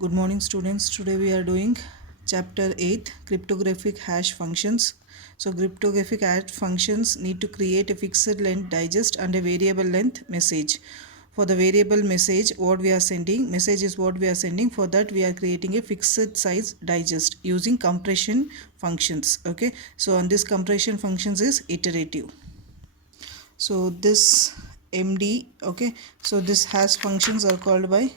Good morning students. Today we are doing chapter 8 cryptographic hash functions. So cryptographic hash functions need to create a fixed length digest and a variable length message. For the variable message what we are sending, message is what we are sending, for that we are creating a fixed size digest using compression functions. Okay, so on this compression functions is iterative. So this MD, okay, so this hash functions are called by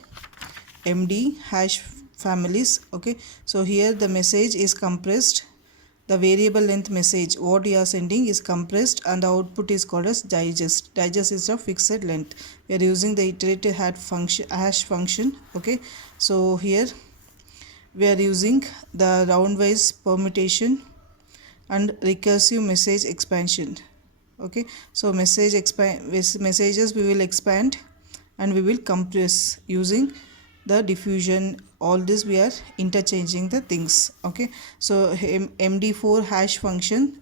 MD hash families. Okay, so here the message is compressed, the variable length message what you are sending is compressed, and the output is called as digest is of fixed length. We are using the iterative hash function. Okay, so here we are using the roundwise permutation and recursive message expansion. Okay, so messages we will expand and we will compress using the diffusion. All this we are interchanging the things. Okay, so MD4 hash function,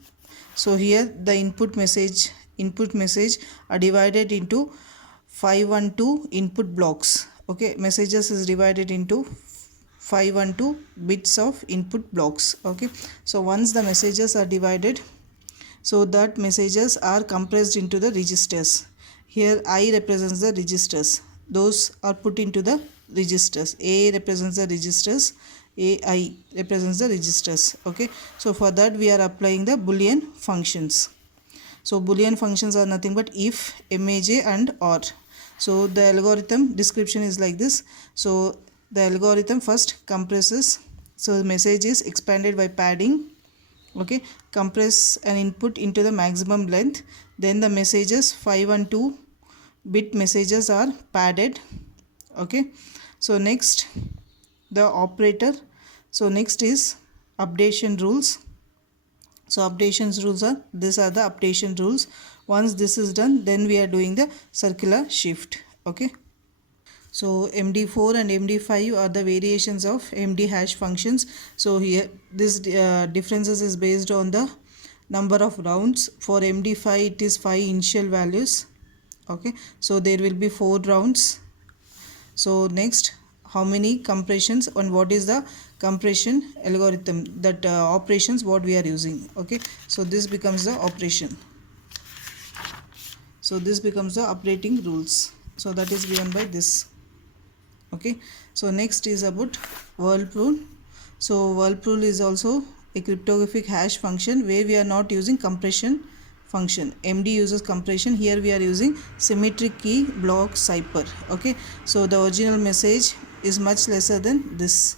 so here the input message are divided into 512 input blocks. Okay, messages is divided into 512 bits of input blocks. Okay, so once the messages are divided, so that messages are compressed into the registers. Here I represents the registers, those are put into the registers. A represents the registers, AI represents the registers. Okay, so for that we are applying the Boolean functions. So Boolean functions are nothing but if, MAJ and OR. So the algorithm description is like this. So the algorithm first compresses, so the message is expanded by padding. Okay, compress an input into the maximum length, then the messages 512 bit messages are padded. Okay, so next the operator, so next is updation rules. So updations rules are, these are the updation rules. Once this is done, then we are doing the circular shift. Okay, so MD4 and MD5 are the variations of MD hash functions. So here this differences is based on the number of rounds. For MD5 it is 5 initial values. Okay, so there will be 4 rounds. So next, how many compressions and what is the compression algorithm, that operations what we are using. Okay, so this becomes the operation. So this becomes the operating rules. So that is given by this. Okay, so next is about whirlpool. So whirlpool is also a cryptographic hash function where we are not using compression function. MD uses compression, here we are using symmetric key block cipher. Okay, so the original message is much lesser than this.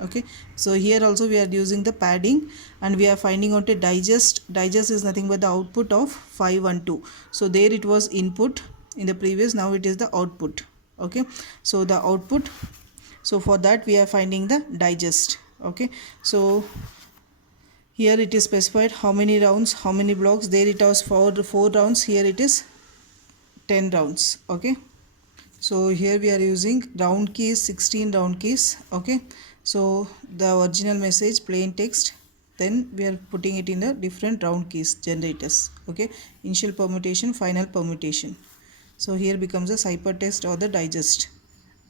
Okay, so here also we are using the padding and we are finding out a digest. Digest is nothing but the output of 512. So there it was input in the previous, now it is the output. Okay, so the output, so for that we are finding the digest. Okay, so here it is specified how many rounds, how many blocks. There it was four rounds, here it is 10 rounds. Okay, so here we are using round keys, 16 round keys. Okay, so the original message plain text, then we are putting it in the different round keys generators. Okay, initial permutation, final permutation. So here becomes a ciphertext or the digest.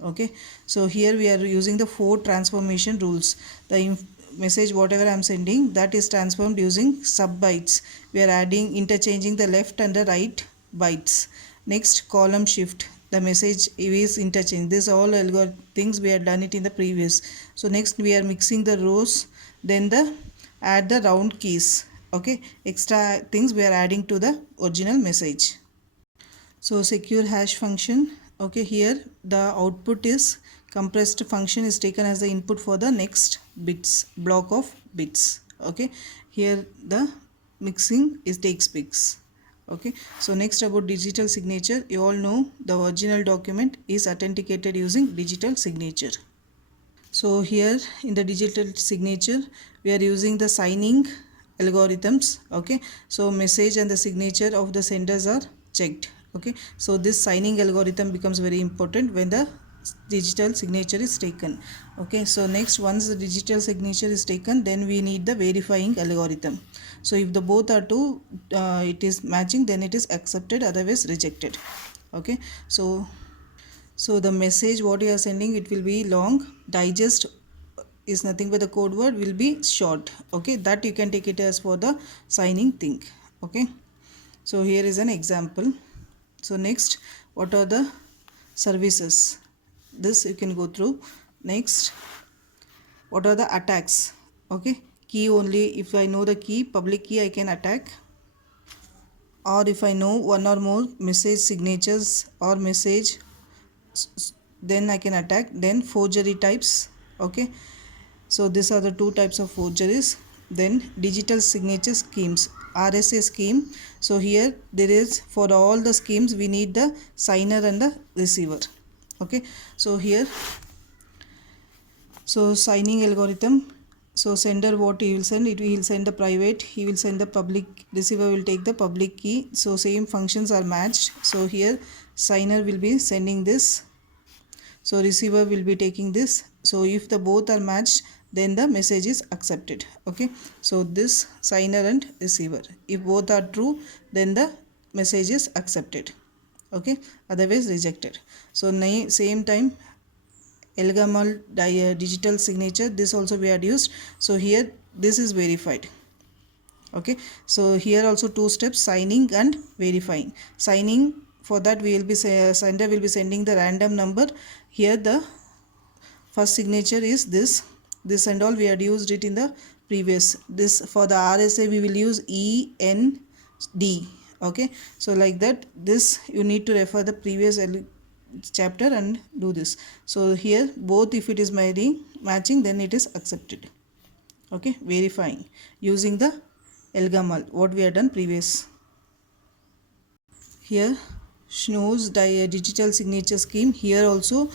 Okay, so here we are using the 4 transformation rules. The message whatever I am sending, that is transformed using sub bytes. We are adding, interchanging the left and the right bytes. Next, column shift, the message is interchanged. This all things we have done it in the previous. So next we are mixing the rows, then the add the round keys. Okay, extra things we are adding to the original message. So secure hash function. Okay, here the output is compressed function is taken as the input for the next bits, block of bits. Okay, here the mixing is takes bits. Okay, so next about digital signature. You all know the original document is authenticated using digital signature. So here in the digital signature we are using the signing algorithms. Okay, so message and the signature of the senders are checked. Okay, so this signing algorithm becomes very important when the digital signature is taken. Okay, so next, once the digital signature is taken, then we need the verifying algorithm. So if the both are two, it is matching, then it is accepted, otherwise rejected. Okay, so So the message what you are sending, it will be long. Digest is nothing but the code word will be short. Okay, that you can take it as for the signing thing. Okay, so here is an example. So next, what are the services? This you can go through. Next, what are the attacks? Okay, key only. If I know the key, public key, I can attack. Or if I know one or more message signatures or message, then I can attack. Then forgery types. Okay, so these are the two types of forgeries. Then digital signature schemes, RSA scheme. So here there is, for all the schemes we need the signer and the receiver. Okay, so here, so signing algorithm. So sender, what he will send, he will send the private, he will send the public, receiver will take the public key. So same functions are matched. So here signer will be sending this, so receiver will be taking this. So if the both are matched, then the message is accepted. Okay, so this signer and receiver, if both are true, then the message is accepted. Okay, otherwise rejected. So same time, Elgamal digital signature, this also we had used. So here this is verified. Okay, so here also two steps, signing and verifying. Signing, for that we will be sender will be sending the random number. Here the first signature is this and all we had used it in the previous. This for the RSA we will use END. Okay, so like that, this you need to refer the previous chapter and do this. So here both, if it is matching, then it is accepted. Okay, verifying using the Elgamal, what we had done previous. Here Schno's digital signature scheme. Here also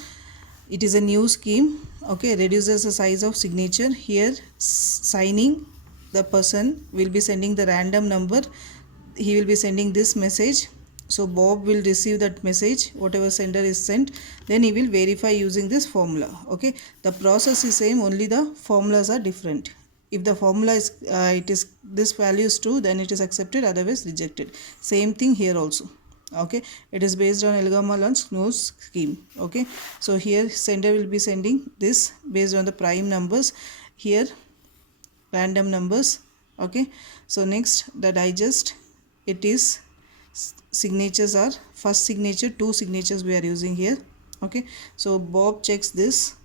it is a new scheme. Okay, reduces the size of signature. Here signing, the person will be sending the random number, he will be sending this message. So Bob will receive that message, whatever sender is sent, then he will verify using this formula. Okay, the process is same, only the formulas are different. If the formula is it is this value is true, then it is accepted, otherwise rejected. Same thing here also. Okay, it is based on Elgamal and Schno's scheme. Okay, so here sender will be sending this based on the prime numbers, here random numbers. Okay, so next the digest, it is signatures are first signature, two signatures we are using here. Okay, so Bob checks this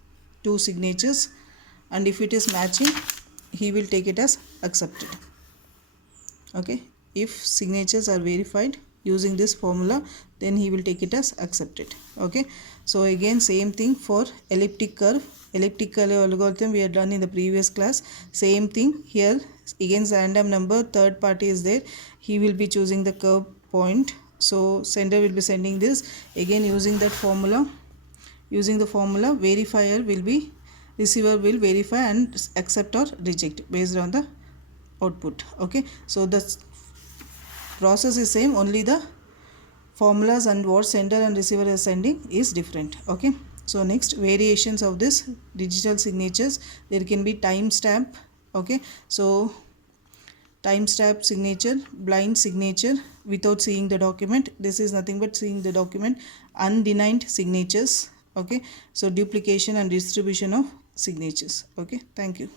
two signatures, and if it is matching, he will take it as accepted. Okay, if signatures are verified using this formula, then he will take it as accepted. Okay, so again same thing for elliptic curve. Elliptical algorithm we had done in the previous class. Same thing here, again random number, third party is there, he will be choosing the curve point. So sender will be sending this, again using that formula. Using the formula, verifier will be, receiver will verify and accept or reject based on the output. Okay, so the process is same, only the formulas and what sender and receiver is sending is different. Okay, so next, variations of this digital signatures. There can be timestamp. Okay, so timestamp signature, blind signature without seeing the document, this is nothing but seeing the document. Undenied signatures. Okay, so duplication and distribution of signatures. Okay, thank you.